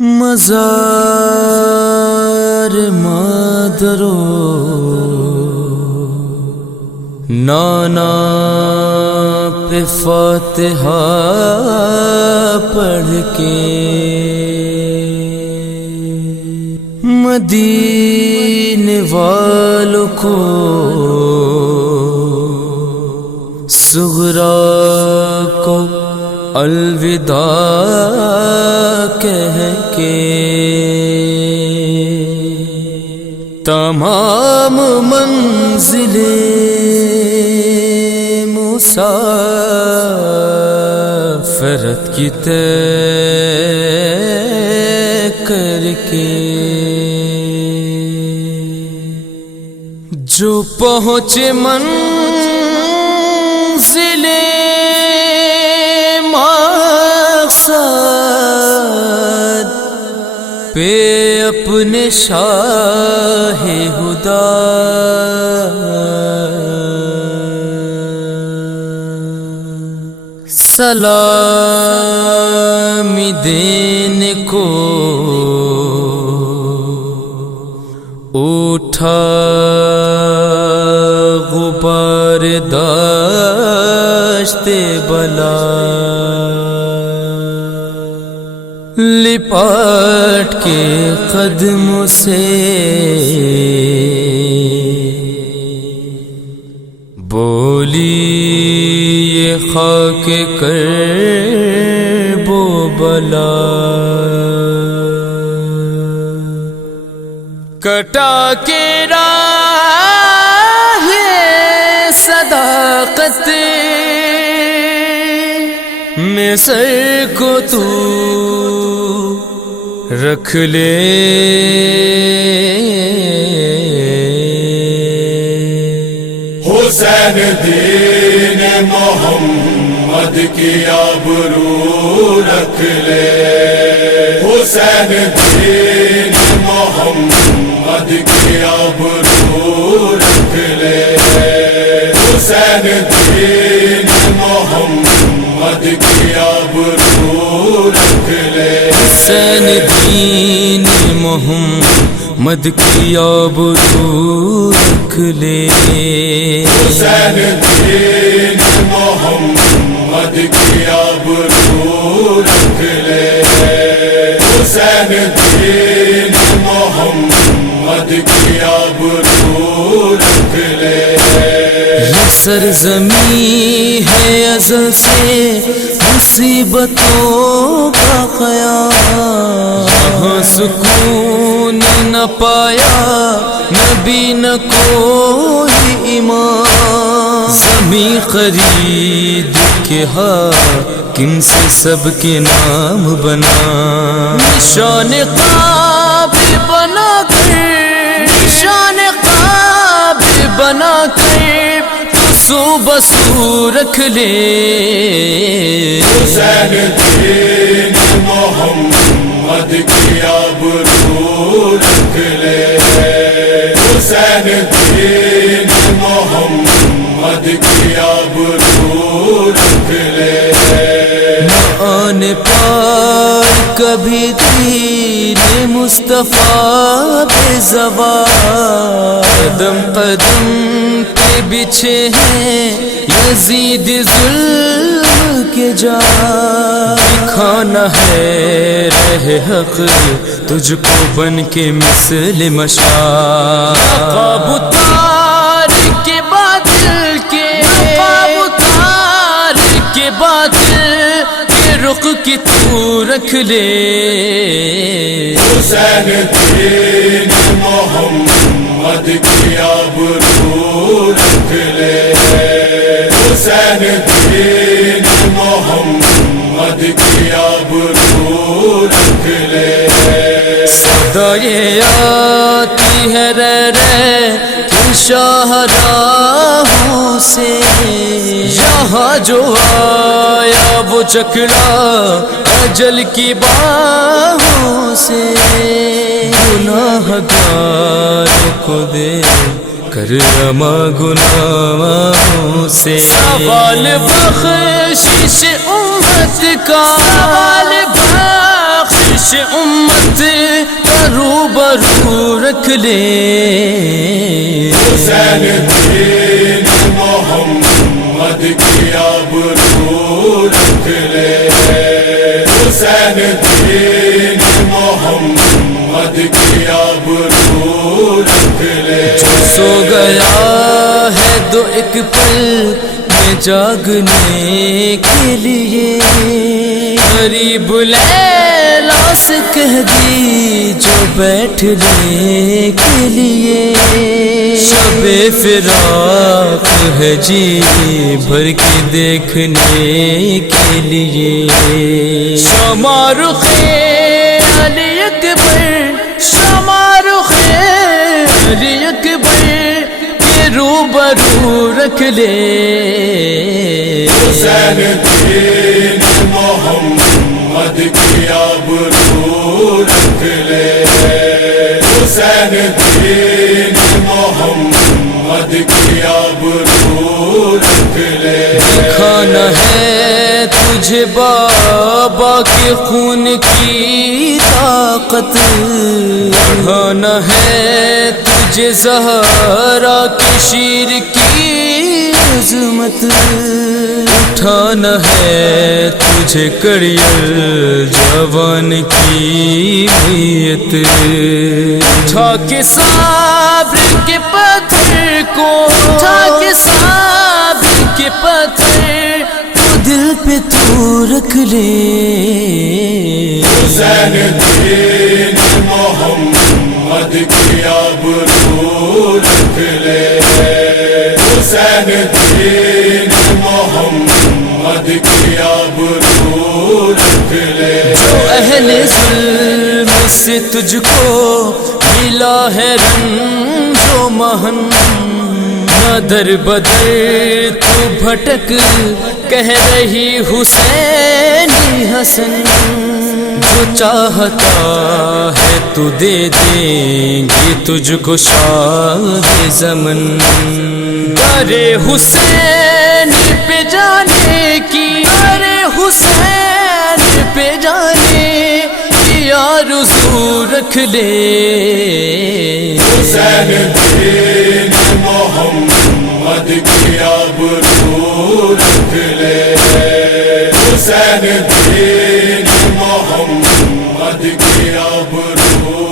مزار مادرو نانا پہ فاتحہ پڑھ کے مدینے والوں کو صغرا کو الوداع کہہ کے تمام منزلیں مسافرت کی طے کر کے جو پہنچے منزل مقصد پہ اپنے شاہ خدا سلامی دینے کو اٹھا غبار داشت بلا لپاٹ کے قدموں سے بولی یہ خاک کرب و بلا کٹا کے راہ صداقت میں سر کو تو رکھ لے حسین دین محمد کی آبرو رکھ لے حسین دین محمد کی آبرو رکھ لے حسین دین محمد کی آبرو رکھ لے حسین دین محمد کی آبرو رکھ لے حسین دین محمد کی آبرو رکھ لے حسین دین محمد کی آبرو رکھ لے یہ سرزمین ہے ازل سے مصیبتوں کا قیام یہاں سکون نہ پایا نبی نہ کوئی امام زمین خرید کے حاکم سے سب کے نام بنا نشان قابل بنا کر نشان قابل بنا کر سو بسو رکھ لے حسین دین محمد کی آبرو رکھ لے حسین دین محمد کی آبرو رکھ لے نہ آنے پار کبھی دین مصطفیٰ بے زوال قدم قدم پہ بچھے ہیں یزید ظلم کے جال دکھانا ہے رہ حق تجھ کو بن کے مثل مشعل نقاب اتار کے باطل کے نقاب اتار کے باطل کے رخ کی تو رکھ لے حسین دین محمد کی آبرو رکھ لے حسین دین محمد کی آبرو رکھ لے صدائیں آتی ہے رے کن شاہراہوں سے یہاں جو آیا وہ چکڑا اجل کی باہوں سے گناہ گار کو دے کر رما گناہوں سے سوال بخشش امت کا سوال بخشش عرش امت کا روبرو رکھ لے حسین دین محمد کی آبرو رکھ لے حسین دین محمد کی آبرو رکھ لے جو سو گیا ہے دو ایک پل میں جاگنے کے لیے غریب لیلا سے کہہ دی جو بیٹھنے کے لیے شب فراق ہے جی بھر کے دیکھنے کے لیے شمارخ علی اکبر شمارخ علی اکبر کے روبرو رکھ لے حسین دین محمد کی آبرو رکھ لے حسین دین محمد کی آبرو رکھ لے دکھانا ہے تجھے بابا کے خون کی طاقت دکھانا ہے تجھے زہرا کے شیر کی عظمت اٹھانا ہے تجھے کڑیل جوان کی میت اٹھا کے صبر کے پتھر کو اٹھا کے صبر کے پتھر تو دل پہ تو رکھ لے حسین دین محمد کی آبرو رکھ لے حسین دین محمد کی آبرو رکھ لے اہل ظلم سے تجھ کو ملا ہے رنج و محن نہ در بدر تو بھٹک کہہ رہی حسینی حسن جو چاہتا ہے تو دے دیں گے تجھ کو شاہ زمن ارے حسین پہ جانے کی ارے حسین پہ جانے کی آرزو رکھ لے حسین دین محمد کی آبرو رکھ لے حسین دین محمد کی آبرو